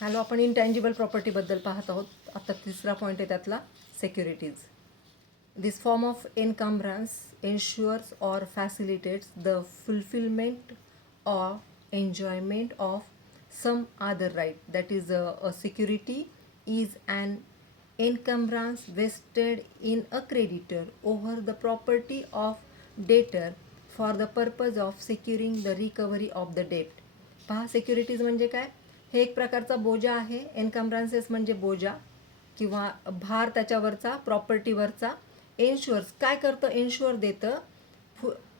Hello, आपण intangible प्रॉपर्टीबद्दल पाहत आहोत. आता तिसरा पॉईंट आहे त्यातला, securities. This form of encumbrance ensures or facilitates the fulfilment or enjoyment of some other right. That is, a security is an encumbrance vested in a creditor over the property of debtor for the purpose of securing the recovery of the debt. पहा, securities म्हणजे काय? हे एक प्रकारचा बोजा आहे. एन्कम्ब्रान्सेस म्हणजे बोजा किंवा भार त्याच्यावरचा, प्रॉपर्टीवरचा. एन्श्युअर्स काय करतं? एन्श्युअर देतं.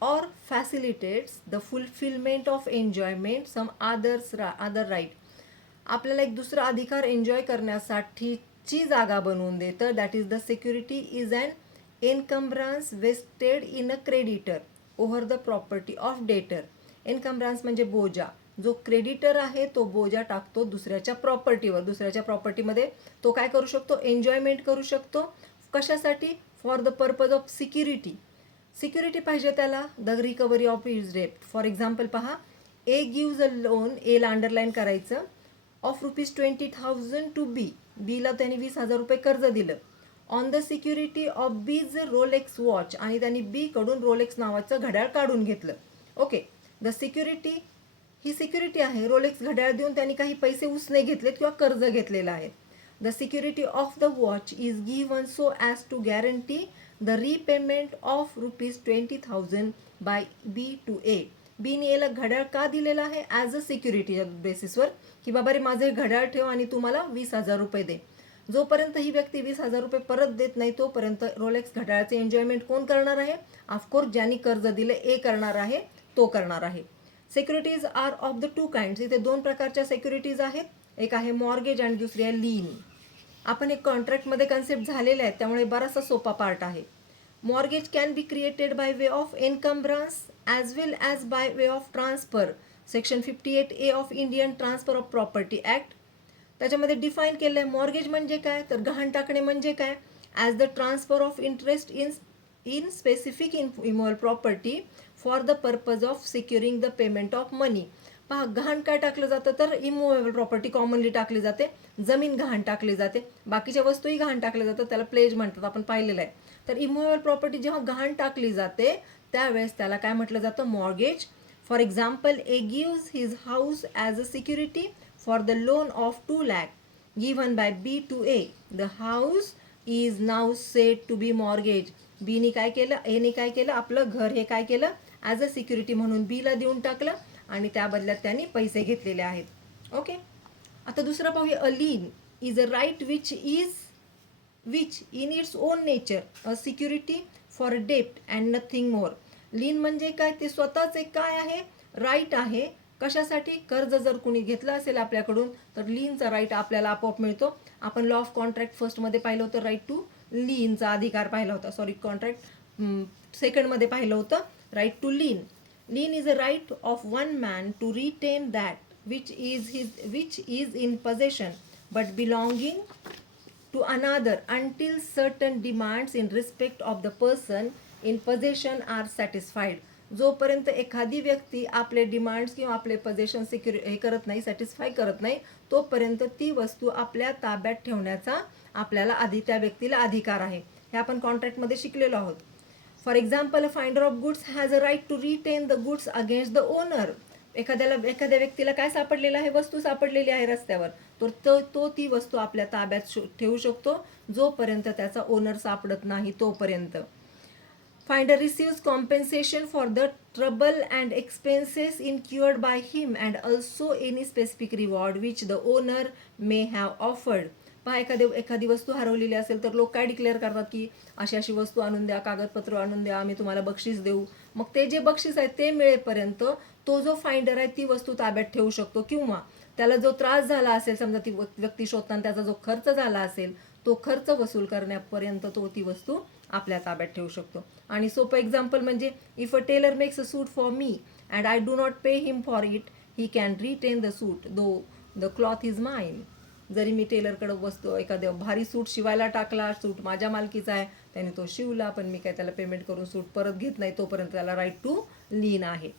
Or facilitates the fulfilment of enjoyment some other right. आपल्याला एक दुसरा अधिकार एन्जॉय करण्यासाठीची जागा बनवून देतं. That is the security is an encumbrance vested in a creditor over the property of debtor. Encumbrance म्हणजे बोजा. जो क्रेडिटर आहे तो बोजा टाकतो दुसऱ्याच्या प्रॉपर्टीवर. दुसऱ्याच्या प्रॉपर्टीमध्ये तो काय करू शकतो? एन्जॉयमेंट करू शकतो. कशासाठी? For the purpose of security. Security पाहिजे त्याला, the recovery of his debt. For example पहा, ए गिव्ज अ लोन, एला अंडरलाईन करायचं, ऑफ ₹20,000 टू बी. बीला त्यांनी 20,000 रुपये कर्ज दिलं. On the security of B's Rolex watch. आणि त्यांनी बी कडून रोलेक्स नावाचं घड्याळ काढून घेतलं. ओके, द सिक्युरिटी ही सिक्युरिटी आहे. रोलेक्स घड्याळ देऊन त्यांनी काही पैसे उसने घेतलेत किंवा कर्ज घेतलेलं आहे. The security of the watch is given so as to guarantee the repayment of ₹20,000 by B to A. बीने एला घड्याळ का दिलेलं आहे? ॲज अ सिक्युरिटी बेसिसवर, की बाबा रे माझे घड्याळ ठेव आणि तू मला 20,000 रुपये दे. जोपर्यंत ही व्यक्ती 20,000 रुपये परत देत नाही तोपर्यंत रोलेक्स घड्याळाचे एन्जॉयमेंट कोण करणार आहे? ऑफकोर्स ज्यांनी कर्ज दिले ए करणार आहे, तो करणार आहे. Securities are of the two kinds. इथे दोन प्रकारच्या सिक्युरिटीज आहेत. एक आहे मॉर्गेज आणि दुसरी आहे लीन. आपण एक कॉन्ट्रॅक्टमध्ये कन्सेप्ट झालेले आहेत, त्यामुळे बराचसा सोपा पार्ट आहे. Mortgage can be created by way of encumbrance as well as by way of transfer. Section 58A of Indian transfer of property act त्याच्यामध्ये डिफाईन केलं आहे. मॉर्गेज म्हणजे काय? तर गहाण टाकणे म्हणजे काय? As the transfer of interest in specific immovable property for the purpose of securing the payment of money. पहा, गहाण काय टाकलं जातं? तर इमोवेबल प्रॉपर्टी कॉमनली टाकली जाते. जमीन गहाण टाकली जाते, बाकीच्या वस्तूही गहाण टाकल्या जातात, त्याला प्लेज म्हणतात, आपण पाहिलेलं आहे. तर इमोवेबल प्रॉपर्टी जेव्हा गहाण टाकली जाते त्यावेळेस त्याला काय म्हटलं जातं? Mortgage. For example, A gives his house as a security for the loan of 2 lakh given by B to A. The house is now said to be mortgage. बीने काय केलं? एने काय केलं? आपलं घर हे काय केलं? ॲज अ सिक्युरिटी म्हणून बीला देऊन टाकलं आणि त्या बदल्यात त्यांनी पैसे घेतलेले आहेत. ओके, आता दुसरं पाहूया. A lien is a right which in its own nature a security for a डेप्ट अँड नथिंग मोर. लीन म्हणजे काय? ते स्वतःच एक काय आहे? राईट आहे. कशासाठी? कर्ज जर कुणी घेतलं असेल आपल्याकडून तर लीनचा राईट आपल्याला आपोआप मिळतो. आपण लॉ ऑफ कॉन्ट्रॅक्ट फर्स्टमध्ये पाहिलं होतं, राईट टू लीनचा अधिकार पाहिला होता. सॉरी, कॉन्ट्रॅक्ट सेकंडमध्ये पाहिलं होतं, right to lien. Lien is a right of one man to retain that which is in possession but belonging to another until certain demands in respect of the person in possession are satisfied. जोपर्यंत एखादी व्यक्ती आपले demands किंवा आपले पोझेशन हे करत नाही, satisfy करत नाही, तोपर्यंत ती वस्तू आपल्या ताब्यात ठेवण्याचा आपल्याला त्या व्यक्तीला अधिकार आहे. हे आपण कॉन्ट्रॅक्टमध्ये शिकलेलो आहोत. For example, a finder of goods has a right to retain the goods against the owner. एखाद्या व्यक्तीला काय सापडलेलं आहे? वस्तू सापडलेली आहे रस्त्यावर, तर तो ती वस्तू आपल्या ताब्यात ठेवू शकतो जोपर्यंत त्याचा ओनर सापडत नाही तोपर्यंत. Finder receives compensation for the trouble and expenses incurred by him and also any specific reward which the owner may have offered. पहा, एखादी वस्तू हरवलेली असेल तर लोक काय डिक्लेअर करतात की अशी अशी वस्तू आणून द्या, कागदपत्र आणून द्या, आम्ही तुम्हाला बक्षीस देऊ. मग ते जे बक्षीस आहे ते मिळेपर्यंत तो जो फाइंडर आहे ती वस्तू ताब्यात ठेवू शकतो, किंवा त्याला जो त्रास झाला असेल, समजा ती व्यक्ती शोधताना त्याचा जो खर्च झाला असेल तो खर्च वसूल करण्यापर्यंत तो ती वस्तू आपल्या ताब्यात ठेवू शकतो. आणि सोपं एक्झाम्पल म्हणजे, if a tailor makes a suit for me and I do not pay him for it, he can retain the suit though the cloth is mine. जरी मी टेलरकडे वस्तू एखाद्या भारी सूट शिवायला टाकला, सूट माझ्या मालकीचा आहे, त्याने तो शिवला, पण मी काय त्याला पेमेंट करून सूट परत घेत नाही, तोपर्यंत त्याला राईट टू लीन आहे.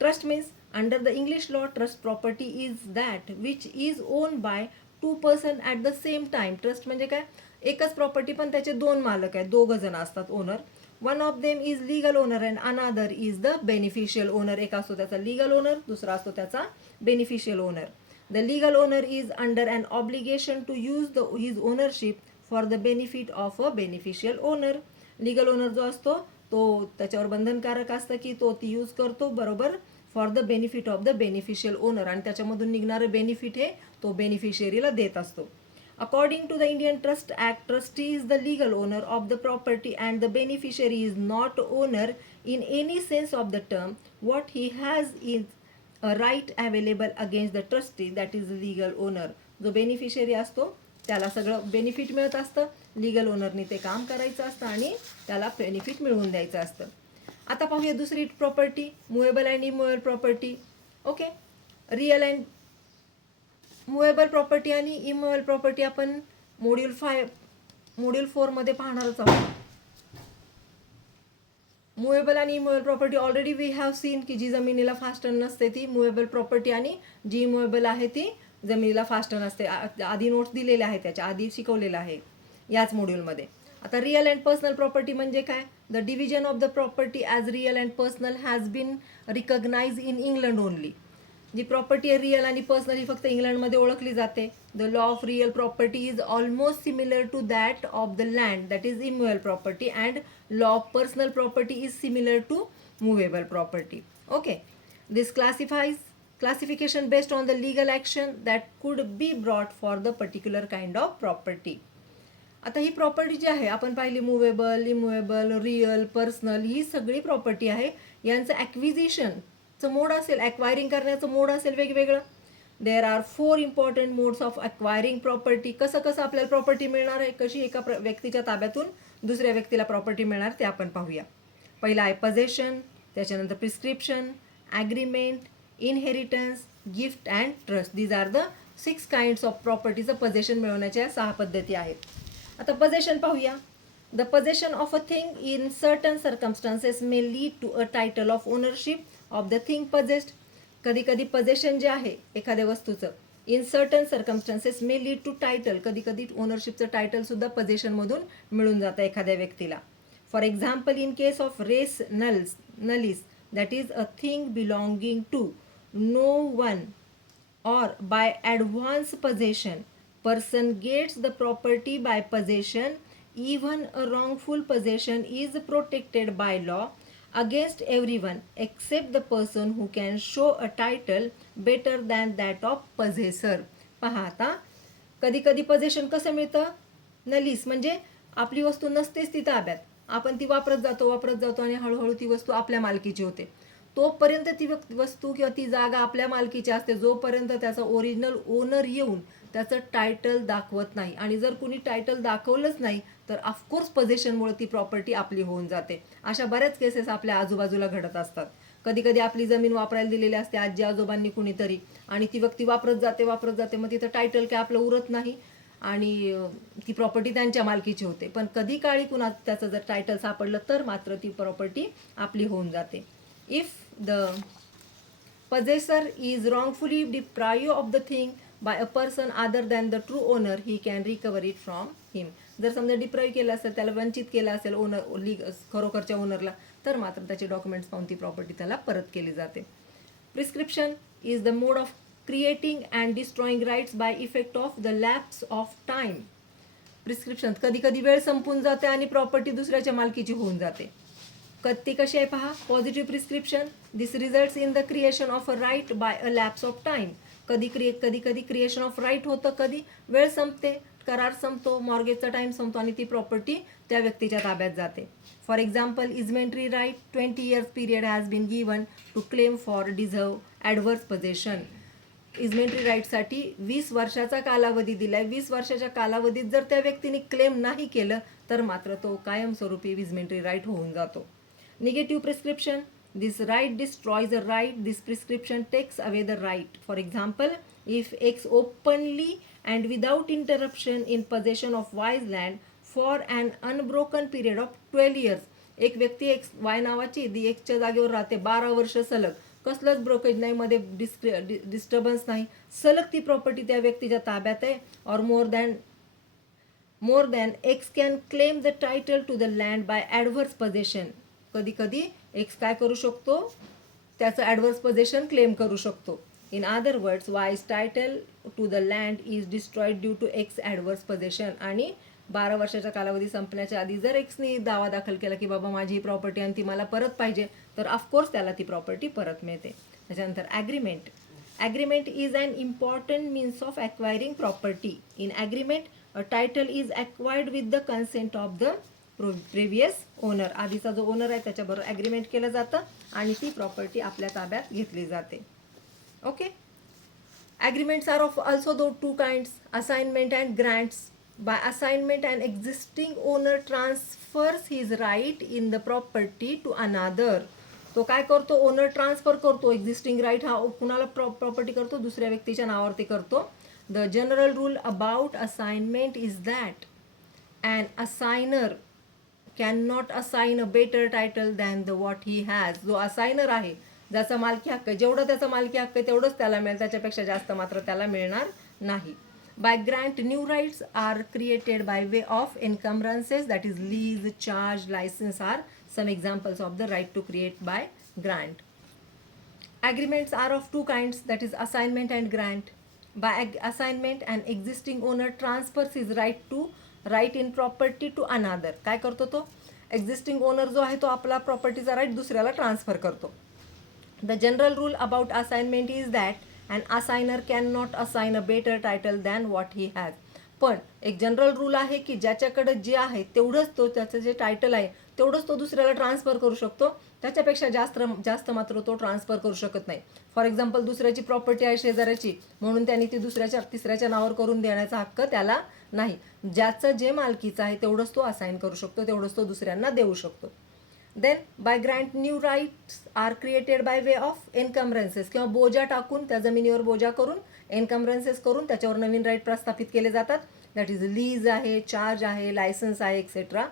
Trust means Under the English law, trust property is that which is owned by two person at the same time. Trust म्हणजे काय, एकच प्रॉपर्टी पण त्याचे दोन मालक आहेत, दोघ जण असतात owner. One of them is legal owner and another is the beneficial owner. एक असतो त्याचा लीगल ओनर, दुसरा असतो त्याचा beneficial owner. The legal owner is under an obligation to use his ownership for the benefit of a beneficial owner. Legal owner जो असतो तो त्याच्यावर बंधनकारक असतं की तो ती यूज करतो बरोबर for the benefit of the beneficial owner, आणि त्याच्यामधून निघणारं बेनिफिट हे तो बेनिफिशियरीला देत असतो. According to the Indian Trust Act, trustee is the legal owner of the property and the beneficiary is not owner in any sense of the term. What he has is a right available against the trustee, that is the legal owner. जो beneficiary असतो त्याला सगळं benefit मिळत असतं, legal ओनरने ते काम करायचं असतं आणि त्याला बेनिफिट मिळवून द्यायचं असतं. आता पाहूया दुसरी property, movable and immovable property. Okay, real and movable property आणि इमुवेबल प्रॉपर्टी आपण मॉड्यूल 4 मध्ये पाहणारच आहोत. मुवेबल आणि immovable property already we have seen की जी जमिनीला फास्टन नसते ती मुवेबल प्रॉपर्टी, आणि जी इमुवेबल आहे ती जमिनीला फास्टन असते. आधी नोट्स दिलेले आहेत, त्याच्या आधी शिकवलेलं आहे याच मॉड्यूलमध्ये. आता रिअल अँड पर्सनल प्रॉपर्टी म्हणजे काय, the division of the property as real and personal has been recognise in England only. जी प्रॉपर्टी आहे रिअल आणि पर्सनल ही फक्त इंग्लंडमध्ये ओळखली जाते. The law of real property is almost similar to that of the land, that is immovable property, and law of personal property is similar to movable property. Okay, this classification based on the legal action that could be brought for the particular kind of property. आता ही property जी आहे आपण पाहिली movable, इमुवेबल, real, personal, ही सगळी property आहे. यांचं ॲक्विजिशनचं मोड असेल, ॲक्वायरिंग करण्याचं mode असेल वेगवेगळं. There are 4 important modes of acquiring property. कसं कसं आपल्याला प्रॉपर्टी मिळणार आहे, कशी एका व्यक्तीच्या ताब्यातून दुसऱ्या व्यक्तीला प्रॉपर्टी मिळणार ते आपण पाहूया. पहिला आहे पजेशन, त्याच्यानंतर prescription, agreement, inheritance, gift and trust. These are the 6 kinds of प्रॉपर्टीचं पजेशन मिळवण्याच्या 6 पद्धती आहेत. आता पजेशन पाहूया. The possession of a thing in certain circumstances may lead to a title of ownership of the thing possessed. कधी कधी possession जे आहे एखाद्या वस्तूचं in certain circumstances may lead to title, कधी कधी ओनरशिपचं टायटलसुद्धा पजेशनमधून मिळून जातं एखाद्या व्यक्तीला. For example, in case of res nullius, that is a thing belonging to no one or by advance possession, person gets the property by possession. Even a wrongful possession is protected by law against everyone except the person who can show a title better than that of possessor. पहा आता कधी कधी possession कसं मिळतं, नलीस म्हणजे आपली वस्तू नसतेच ती ताब्यात, आपण ती वापरत जातो आणि हळूहळू ती वस्तू आपल्या मालकीची होते. तोपर्यंत ती वस्तू किंवा ती जागा आपल्या मालकीची असते जोपर्यंत त्याचा ओरिजिनल ओनर येऊन त्याचं टायटल दाखवत नाही. आणि जर कुणी टायटल दाखवलंच नाही तर ऑफकोर्स पजेशनमुळे ती प्रॉपर्टी आपली होऊन जाते. अशा बऱ्याच केसेस आपल्या आजूबाजूला घडत असतात. कधी कधी आपली जमीन वापरायला दिलेली असते आजी आजोबांनी कुणीतरी, आणि ती व्यक्ती वापरत जाते, मग तिथं टायटल काय आपलं उरत नाही आणि ती प्रॉपर्टी त्यांच्या मालकीची होते. पण कधी काळी कुणा त्याचं जर टायटल सापडलं तर मात्र ती प्रॉपर्टी आपली होऊन जाते. If the possessor is wrongfully deprived of the thing by a person other than the true owner, he can recover it from him. जर समजा डिप्राईव्ह केलं असेल, त्याला वंचित केलं असेल खरोखरच्या ओनरला, तर मात्र त्याचे डॉक्युमेंट्स पाहून ती प्रॉपर्टी त्याला परत केली जाते. Prescription is the mode of creating and destroying rights by effect of the lapse of time. Prescription कधी कधी वेळ संपून जाते आणि प्रॉपर्टी दुसऱ्याच्या मालकीची होऊन जाते. ती कशी आहे पहा, positive prescription, this results in the creation of a right by a lapse of time. कधी कधी क्रिएशन ऑफ राईट होतं, कधी वेळ संपते, करार संपतो, मॉर्गेजचा टाईम संपतो आणि ती प्रॉपर्टी त्या व्यक्तीच्या ताब्यात जाते. For example, easementary right 20 years period has been given to claim for deserve adverse possession. Easementary राईटसाठी 20 वर्षाचा कालावधी दिलाय. 20 वर्षाच्या कालावधीत जर त्या व्यक्तीने क्लेम नाही केलं तर मात्र तो कायमस्वरूपी इजमेंटरी राईट होऊन जातो. Negative prescription, this right destroys a right, this prescription takes away the right. For example, if X openly and without interruption in possession of Y's land for an unbroken period of 12 years, एक व्यक्ती X Y नावाची दी Xच्या जागेवर राहते 12 वर्ष सलग, कसलंच brokerage नाही, मध्ये डिस्टर्बन्स नाही, सलग ती प्रॉपर्टी त्या व्यक्तीच्या ताब्यात आहे. और more than X can claim the title to the land by adverse possession. कधी कधी X काय करू शकतो, त्याचं ॲडव्हर्स पोझेशन क्लेम करू शकतो. In other words, Y's title to the land is destroyed due to X adverse possession. आणि 12 वर्षाचा कालावधी संपण्याच्या आधी जर एक्सने दावा दाखल केला की बाबा माझी ही प्रॉपर्टी आणि ती मला परत पाहिजे, तर ऑफकोर्स त्याला ती प्रॉपर्टी परत मिळते. त्याच्यानंतर agreement. Agreement is an important means of acquiring property. In agreement a title is acquired with the consent of the previous owner. आधीचा जो ओनर आहे त्याच्याबरोबर ॲग्रीमेंट केलं जातं आणि ती प्रॉपर्टी आपल्या ताब्यात घेतली जाते. Okay. Agreements are of also though two kinds, assignment and grants. By assignment and existing owner transfers his right in the property to another. तो काय करतो, ओनर ट्रान्सफर करतो एक्झिस्टिंग राईट हा कुणाला प्रॉपर्टी करतो, दुसऱ्या व्यक्तीच्या नावावरती करतो. The general rule about assignment is that an assigner cannot assign a better title than the what he has. जो असायनर आहे, ज्याचा मालकी हक्क, जेवढं त्याचा मालकी हक्क तेवढंच त्याला मिळेल, त्याच्यापेक्षा जास्त मात्र त्याला मिळणार नाही. By grant new rights are created by way of encumbrances, that is lease, charge, licence are some examples of the right to create by grant. Agreements are of two kinds, that is assignment and grant. By assignment, an existing owner transfers his right in property to another. काय करतो तो, existing owner जो आहे तो आपला प्रॉपर्टीचा right दुसऱ्याला transfer करतो. The general rule about assignment is that an assignor can not assign a better title than what he has. पण एक जनरल रूल आहे की ज्याच्याकडे जे आहे तेवढंच तो, त्याचं जे टायटल आहे तेवढंच तो दुसऱ्याला ट्रान्सफर करू शकतो, त्याच्यापेक्षा जास्त मात्र तो ट्रान्सफर करू शकत नाही. फॉर एक्झाम्पल, दुसऱ्याची प्रॉपर्टी आहे शेजाऱ्याची, म्हणून त्यांनी ती तिसऱ्याच्या नावावर करून देण्याचा हक्क त्याला नाही. ज्याचं जे मालकीचं आहे तेवढंच तो असाइन करू शकतो, तेवढंच तो दुसऱ्यांना देऊ शकतो. Then by grant new rights are created by way of encumbrances, किंवा बोजा टाकून, त्या जमिनीवर बोजा करून, एन्कम्ब्रन्सेस करून त्याच्यावर नवीन राईट प्रस्थापित केले जातात. दॅट इज लीज आहे, चार्ज आहे, लायसन्स आहे, एक्सेट्रा.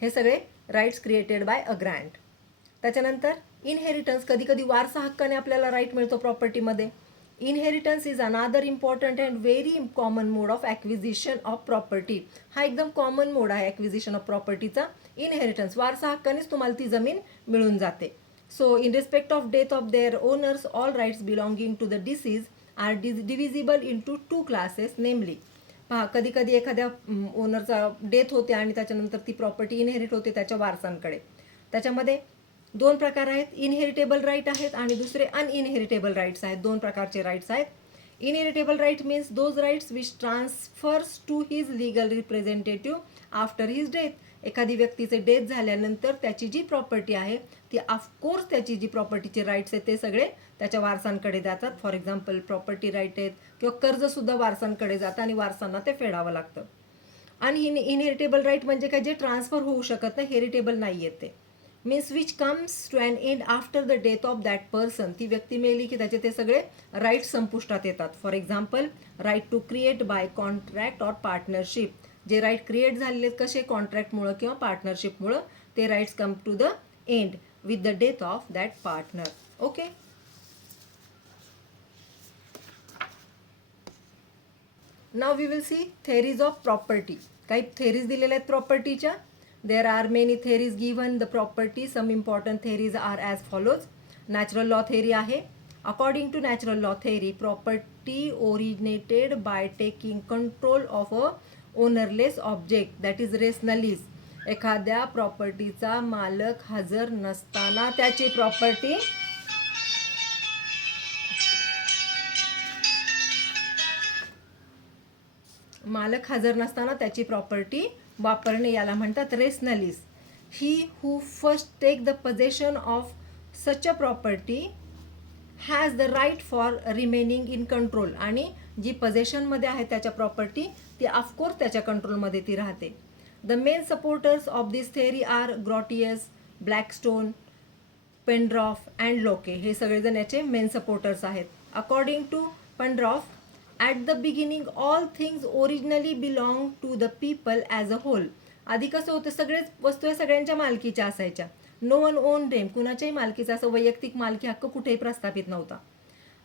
हे सगळे rights created by a grant. त्याच्यानंतर इनहेरिटन्स, कधी कधी वारसा हक्काने आपल्याला राईट मिळतो प्रॉपर्टीमध्ये. Inheritance is another important and very common mode of acquisition of property. हा एकदम कॉमन मोड आहे ॲक्विजिशन ऑफ प्रॉपर्टीचा, इनहेरिटन्स. वारसा हक्कानेच तुम्हाला ती जमीन मिळून जाते. So in respect of death of their owners, all rights belonging to the deceased are divisible into 2 classes, namely. पहा, कधी कधी एखाद्या ओनरचा डेथ होते आणि त्याच्यानंतर ती प्रॉपर्टी इनहेरिट होते त्याच्या वारसांकडे. त्याच्यामध्ये 2 प्रकार आहेत, इनहेरिटेबल राईट आहेत आणि दुसरे अनइनहेरिटेबल राईट्स आहेत. 2 प्रकारचे राईट्स आहेत. Inheritable right means those rights which transfers to his legal representative after his death. एखादी व्यक्तीचे डेथ झाल्यानंतर त्याची जी प्रॉपर्टी आहे ती, ऑफकोर्स त्याची जी प्रॉपर्टीचे राईट्स आहेत ते सगळे त्याच्या वारसांकडे जातात. फॉर एक्झाम्पल, प्रॉपर्टी राईट आहेत किंवा कर्जसुद्धा वारसांकडे जातं आणि वारसांना ते फेडावं लागतं. आणि इनहेरिटेबल राईट म्हणजे काय, जे ट्रान्सफर होऊ शकत नाही, हेरिटेबल नाही आहेत ते. Means which comes to an end after the death of that person. ती व्यक्ती मेली की त्याचे ते सगळे राईट्स संपुष्टात येतात. For example, right to create by contract or partnership. जे राईट क्रिएट झालेले आहेत कसे, कॉन्ट्रॅक्टमुळं किंवा पार्टनरशिपमुळं, ते rights come to the end with the death of that partner. Okay. Now we will see theories of property. काही थेरीज दिलेल्या आहेत प्रॉपर्टीच्या. There are many theories given the property. Some important theories are as follows. Natural law theory आहे. According to natural law theory, property originated by taking control of a ownerless object, that is res nullis. एखाद्या प्रॉपर्टीचा मालक हजर नसताना त्याची property वापरणे याला म्हणतात res nullius. He who first take the possession of such a property has the right for remaining in control. आणि जी पोझेशनमध्ये आहे त्याच्या प्रॉपर्टी ती ऑफकोर्स त्याच्या कंट्रोलमध्ये ती राहते. The main supporters of this theory are Grotius, Blackstone, Pufendorf and Locke. हे सगळेजण याचे मेन सपोर्टर्स आहेत. According to Pufendorf, at the beginning all things originally belong to the people as a whole. आधी कसं होतं, सगळेच वस्तू या सगळ्यांच्या मालकीच्या असायच्या. नो वन ओन देम, कुणाच्याही मालकीचा असं वैयक्तिक मालकी हक्क कुठेही प्रस्थापित नव्हता.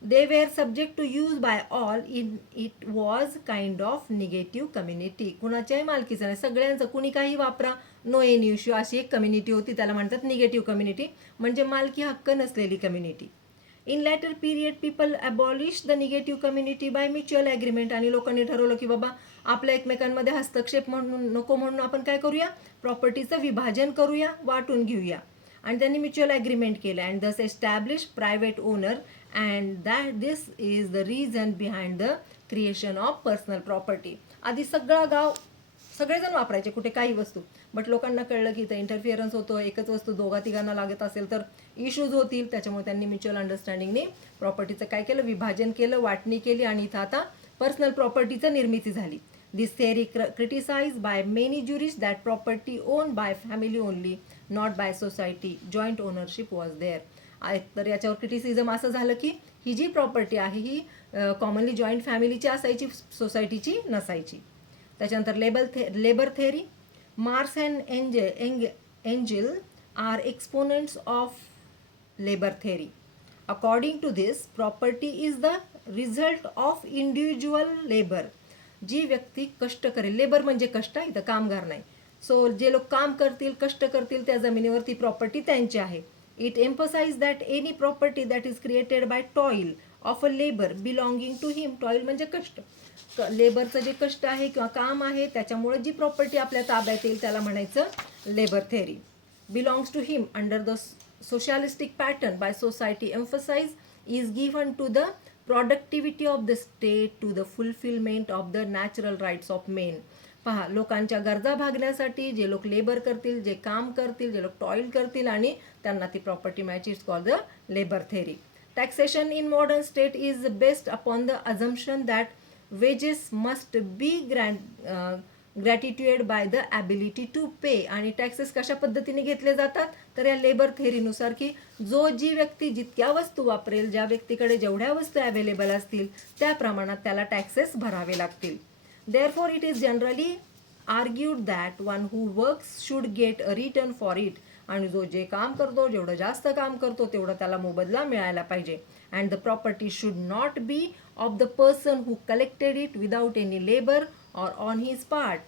They were subject to use by all, in it was kind of negative community. कुणाच्याही मालकीचं नाही, सगळ्यांचं, कुणी काही वापरा, नो एन इश्यू, अशी एक कम्युनिटी होती, त्याला म्हणतात निगेटिव्ह कम्युनिटी, म्हणजे मालकी हक्क नसलेली community. In later period people abolish the negative community by mutual agreement, आणि लोकांनी ठरवलं की बाबा आपल्या एकमेकांमध्ये हस्तक्षेप म्हणून नको, म्हणून आपण काय करूया, प्रॉपर्टीचं विभाजन करूया, वाटून घेऊया. आणि त्यांनी म्युच्युअल ॲग्रीमेंट केलं अँड दस establish private owner, and that this is the reason behind the creation of personal property. आधी सगळं गाव सगळेजण वापरायचे कुठे काही वस्तू, बट लोकांना कळलं की इथं इंटरफिअरन्स होतो, एकच वस्तू दोघा तिघांना लागत असेल तर इश्यूज होतील, त्याच्यामुळे त्यांनी म्युच्युअल अंडरस्टँडिंगने प्रॉपर्टीचं काय केलं, विभाजन केलं, वाटणी केली, आणि इथं आता पर्सनल प्रॉपर्टीचं निर्मिती झाली. दिस theory criticized by many jurists that property owned by family only, not by society, joint ownership was there. तर याच्यावर क्रिटिसिझम असं झालं की ही जी प्रॉपर्टी आहे ही कॉमनली जॉईंट फॅमिलीची असायची, सोसायटीची नसायची. त्याच्यानंतर labour theory. Marx and Engels are exponents of labour theory. According to this, property is the result of individual labour. जी व्यक्ती कष्ट करेल, लेबर म्हणजे कष्ट, इथं कामगार नाही, सो जे लोक काम करतील, कष्ट करतील, त्या जमिनीवर ती प्रॉपर्टी त्यांची आहे. It emphasise that any property that is created by toil of a labour belonging to him. Toil म्हणजे कष्ट, लेबरचं जे कष्ट आहे किंवा काम आहे त्याच्यामुळे जी प्रॉपर्टी आपल्या ताब्यात येईल त्याला म्हणायचं labour theory. Belongs to him under the socialistic pattern by society emphasis is given to the productivity of the state to the fulfillment of the natural rights of men. पहा, लोकांच्या गरजा भागण्यासाठी जे लोक लेबर करतील, जे काम करतील, जे लोक टॉईल करतील, आणि त्यांना ती प्रॉपर्टी मिळायची, it's called the labour theory. Taxation in modern state is based upon the assumption that wages must be gratitude by the ability to pay. आणि टॅक्सेस कशा पद्धतीने घेतले जातात, तर या लेबर थेअरीनुसार की जी व्यक्ती जितक्या वस्तू वापरेल, ज्या व्यक्तीकडे जेवढ्या वस्तू अवेलेबल असतील त्या प्रमाणात त्याला टॅक्सेस भरावे लागतील. Therefore it is generally argued that one who works should get a return for it. आणि जे काम करतो, जेवढं जास्त काम करतो तेवढं त्याला मोबदला मिळायला पाहिजे. And the property should not be of the person who collected it without any labour or on his part.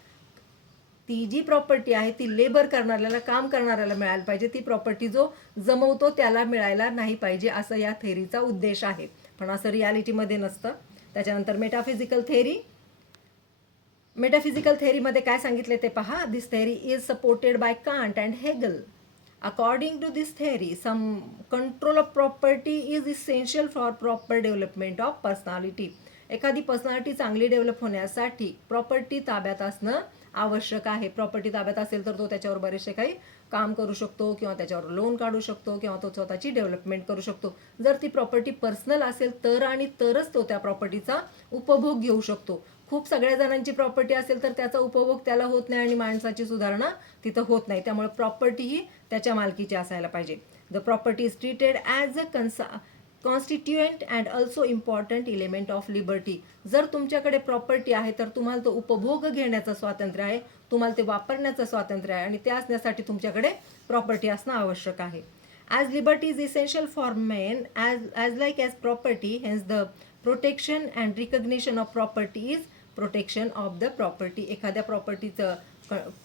ती जी प्रॉपर्टी आहे ती लेबर करणाऱ्याला, काम करणाऱ्याला मिळायला पाहिजे, ती प्रॉपर्टी जो जमवतो त्याला मिळायला नाही पाहिजे, असं या थेअरीचा उद्देश आहे, पण असं रियालिटीमध्ये नसतं. त्याच्यानंतर मेटाफिजिकल थेअरी. मेटाफिजिकल थेअरीमध्ये काय सांगितले ते पहा. This theory is supported by Kant and Hegel. According to this theory, some control of property is essential for proper development of personality. एखादी पर्सनॅलिटी चांगली डेव्हलप होण्यासाठी प्रॉपर्टी ताब्यात असणं आवश्यक आहे. प्रॉपर्टी ताब्यात असेल तर तो त्याच्यावर बरेचसे काही काम करू शकतो, किंवा त्याच्यावर लोन काढू शकतो, किंवा तो स्वतःची डेव्हलपमेंट करू शकतो. जर ती प्रॉपर्टी पर्सनल असेल तर आणि तरच तो त्या प्रॉपर्टीचा उपभोग घेऊ शकतो. खूप सगळ्या जणांची प्रॉपर्टी असेल तर त्याचा उपभोग त्याला होत नाही आणि माणसाची सुधारणा तिथं होत नाही. त्यामुळे प्रॉपर्टी ही त्याच्या मालकीची असायला पाहिजे. The property is treated as a constituent and also important element of liberty. जर तुमच्याकडे प्रॉपर्टी आहे तर तुम्हाला तो उपभोग घेण्याचं स्वातंत्र्य आहे, तुम्हाला ते वापरण्याचं स्वातंत्र्य आहे, आणि ते असण्यासाठी तुमच्याकडे प्रॉपर्टी असणं आवश्यक आहे. As liberty is essential for man as like as property, hence the protection and recognition of property is protection of the property. एखाद्या प्रॉपर्टीचं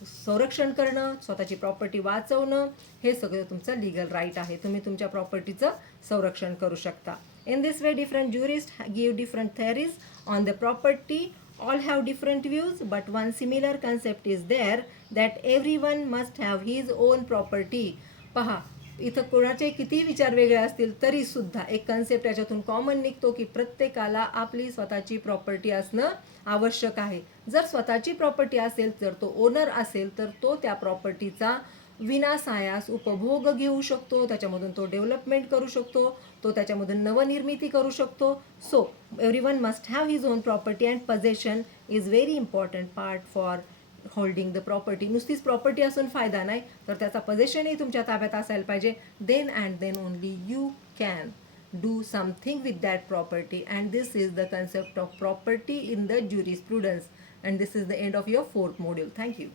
संरक्षण करणं, स्वतःची प्रॉपर्टी वाचवणं, हे सगळं तुमचं लीगल राईट आहे. तुम्ही तुमच्या प्रॉपर्टीचं संरक्षण करू शकता. In this way different ज्युरिस्ट give different theories on the property. All have different views, but one similar concept is there that everyone must have his own property. पहा, इथं कोणाचे किती विचार वेगळे असतील तरी सुद्धा एक कन्सेप्ट याच्यातून कॉमन निघतो की प्रत्येकाला आपली स्वतःची प्रॉपर्टी असणं आवश्यक आहे. जर स्वतःची प्रॉपर्टी असेल, जर तो ओनर असेल, तर तो त्या प्रॉपर्टीचा विनासायास उपभोग घेऊ शकतो, त्याच्यामधून तो डेव्हलपमेंट करू शकतो, तो त्याच्यामधून नवनिर्मिती करू शकतो. So everyone must have his on property and possession is very important part for holding the property. नुसतीच प्रॉपर्टी असून फायदा नाही, तर त्याचा पजेशनही तुमच्या ताब्यात असायला पाहिजे. Then and then only you can do something with that property, and this is the concept of property in the jurisprudence, and this is the end of your 4th module. Thank you.